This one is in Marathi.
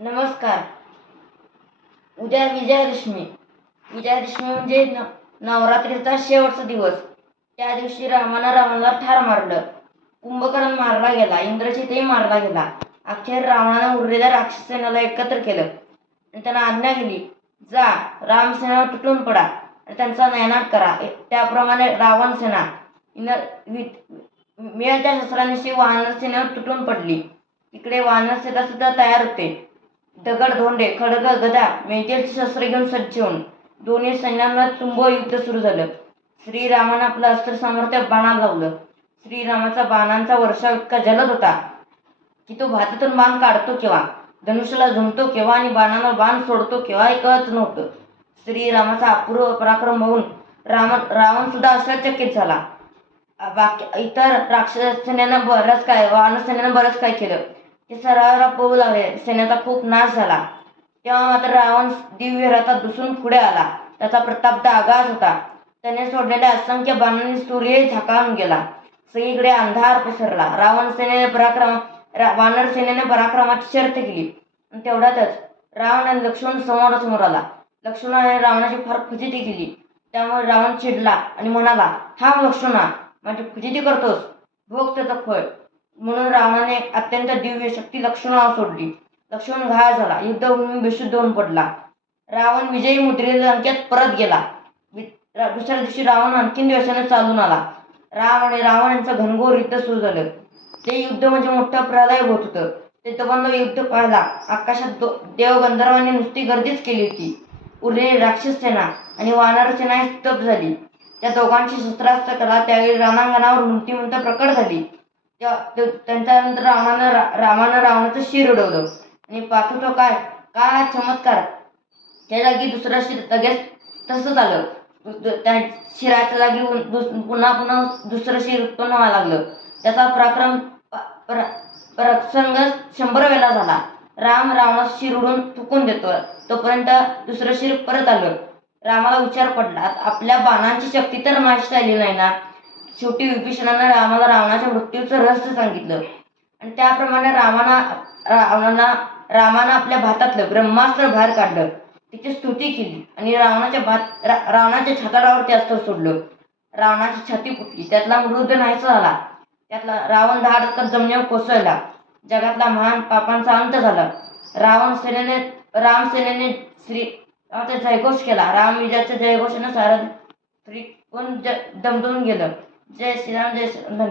नमस्कार. उद्या विजयादशमी. विजयादशमी म्हणजे नवरात्रीचा शेवटचा दिवस. त्या दिवशी रामानं रावणाला ठार मारलं. कुंभकर्ण मारला गेला. इंद्रजितही मारला गेला. अखेर रावणानं उरलेल्या राक्षसेनाला एकत्र केलं आणि त्यांना आज्ञा केली, जा रामसेनेवर तुटून पडा आणि त्यांचा नायनाट करा. त्याप्रमाणे रावण सेना मिळत्या शस्त्रांनिशी वानर सेनेवर तुटून पडली. इकडे वानर सेना सुद्धा तयार होते. दगड धोंडे, खड्ग, गदा, मेंढ्याची शस्त्रे घेऊन सज्ज होऊन दोन्ही सैन्यांना तुंब युद्ध सुरू झालं. श्रीरामानं आपलं अस्त्र सामर्थ्य बाणाला लावलं. श्रीरामाचा बाणांचा वर्षाव इतका जलद होता की तो भात्यातून बाण काढतो केव्हा, धनुष्याला झुंजतो केव्हा आणि बाणाला बाण सोडतो केव्हाही कळत नव्हतं. श्रीरामाचा अपूर्व पराक्रम बघून रावण सुद्धा आश्चर्यचकित झाला. इतर राक्षस सेनेनं वानर सेनेनं बरंच काय केलं. ते सरावाला पळू लागले. सेनेचा खूप नाश झाला. तेव्हा मात्र रावण दिव्य रथात बसून पुढे आला. त्याचा प्रताप आगाध होता. त्याने सोडलेल्या असंख्य बाणांनी सूर्यही झाकाळून गेला. सगळीकडे अंधार पसरला. वानर सेनेने पराक्रमाची शर्थ केली आणि तेवढ्यातच रावण आणि लक्ष्मण समोरासमोर आला. लक्ष्मणाने रावणाची फार फजिती केली. त्यामुळे रावण चिडला आणि म्हणाला, थांब लक्ष्मणा, माझी फजिती करतोस, भोग त्याचं फळ. म्हणून रावणाने अत्यंत दिव्य शक्ती लक्ष्मणावर सोडली. लक्ष्मण घायल झाला. युद्धभूमी बेशुद्ध होऊन पडला. रावण विजयी मुद्रेला लंकेत परत गेला. दुसऱ्या दिवशी रावण आणखीन दिवसाने चालून आला. राम आणि रावण यांचं घनघोर युद्ध सुरू झालं. ते युद्ध म्हणजे मोठं प्रलय होत होतं. ते दबंग युद्ध पाहायला आकाशात देवगंधर्वांनी नुसती गर्दीच केली होती. उरलेली राक्षस सेना आणि वानर सेना स्तब्ध झाली. त्या दोघांची शस्त्रास्त्र कला त्यावेळी रणांगणावर मूर्तिमंत प्रकट झाली. त्यांच्यानंतर रामानं रावणाचं शिर उडवलं आणि पाहतो काय काय चमत्कार, त्या जागी दुसरं शिर लगेच तसंच आलं. त्या शिराच्या जागी पुन्हा पुन्हा दुसरं शिर उत्पन्न व्हायला लागलं. त्याचा पराक्रम प्रसंग 100 वेळा झाला. राम रावणाचं शिर उडून फुकून देतो तोपर्यंत दुसरं शिर परत आलं. रामाला विचार पडला, आपल्या बाणांची शक्ती तर नाश झाली नाही ना. शेवटी विभीषणानं रामाला रावणाच्या मृत्यूचं रहस्य सांगितलं आणि त्याप्रमाणे रामानं आपल्या भातातलं ब्रह्मास्त्र बाहेर काढलं. तिची स्तुती केली आणि रावणाच्या छाताडावर ते अस्त्र सोडलं. रावणाची छाती फुटली. त्यातला मृद नाहीसा झाला. त्यातला रावण धाडकन जमिनीवर कोसळला. जगातला महान पापांचा अंत झाला. राम सेनेने श्रीरामाचा जयघोष केला. राम विजयाच्या जयघोषाने सारं त्रिकोण दमदमून गेलं. जय श्रीराम, जय श्रीराम.